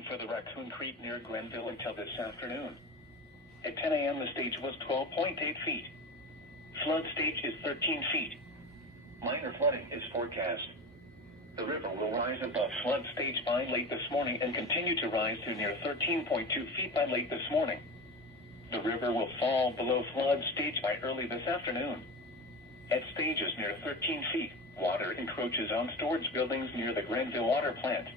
warning for the Raccoon Creek near Grenville until this afternoon. At 10 a.m. the stage was 12.8 feet. Flood stage is 13 feet. Minor flooding is forecast. The river will rise above flood stage by late this morning and continue to rise to near 13.2 feet by late this morning. The river will fall below flood stage by early this afternoon. At stages near 13 feet, water encroaches on storage buildings near the Grenville water plant.